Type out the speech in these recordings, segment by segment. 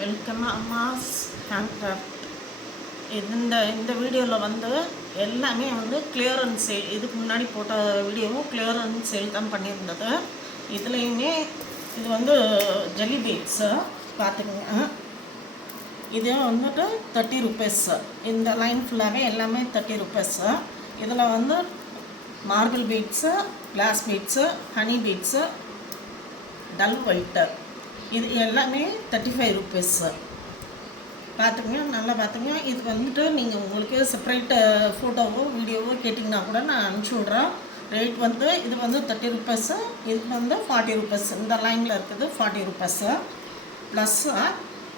Welcome அம்மாஸ். Hand craft இந்த இந்த வீடியோவில் வந்து எல்லாமே வந்து கிளியரன்ஸ் சேல் இதுக்கு முன்னாடி போட்ட வீடியோவும் கிளியரன்ஸ் சேல் தான் பண்ணியிருந்தது. இதுலேயுமே இது வந்து ஜெல்லி பீட்ஸு பார்த்துக்கங்க இதே வந்துட்டு தேர்ட்டி ருபீஸு இந்த லைன் ஃபுல்லாகவே எல்லாமே தேர்ட்டி ருபீஸு இதில் வந்து marble beads glass beads honey beads dull white இது எல்லாமே தேர்ட்டி ஃபைவ் ருபீஸு பார்த்துக்கோங்க நல்லா பார்த்துங்க இது வந்துட்டு நீங்கள் உங்களுக்கு செப்பரேட்டு ஃபோட்டோவோ வீடியோவோ கேட்டிங்கன்னா கூட நான் அனுப்பிச்சி விட்றேன். ரேட் வந்து இது வந்து தேர்ட்டி ருபீஸு இது வந்து ஃபார்ட்டி ருபீஸ் இந்த லைனில் இருக்குது ஃபார்ட்டி ருபீஸு ப்ளஸ்ஸு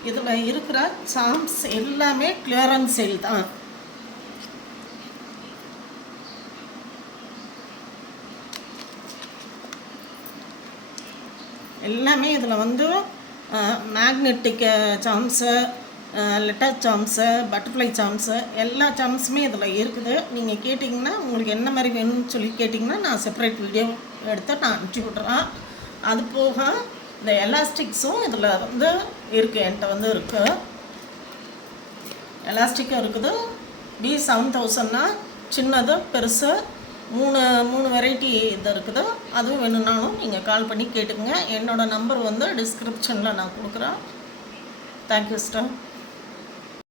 இதில் இருக்கிற சாம்ஸ் எல்லாமே கிளியரன்ஸ் சேல் தான். எல்லாமே இதில் வந்து magnetic charms letter charms butterfly charms எல்லா சாம்ஸுமே இதில் இருக்குது. நீங்கள் கேட்டிங்கன்னா உங்களுக்கு என்ன மாதிரி வேணும்னு சொல்லி கேட்டிங்கன்னா நான் செப்பரேட் வீடியோ எடுத்து நான் அனுப்பிச்சி விட்றேன் அது போக இந்த எலாஸ்டிக்ஸும் இதில் வந்து இருக்குது என்கிட்ட வந்து இருக்குது எலாஸ்டிக்கும் இருக்குது. பி செவன் தௌசண்ட்னா சின்னது பெருசு மூணு மூணு வெரைட்டி இது இருக்குது? அதுவும் வேணும்னாலும் நீங்கள் கால் பண்ணி கேட்டுக்கோங்க. என்னோடய நம்பர் வந்து டிஸ்கிரிப்ஷனில் நான் கொடுக்குறேன். Thank you sister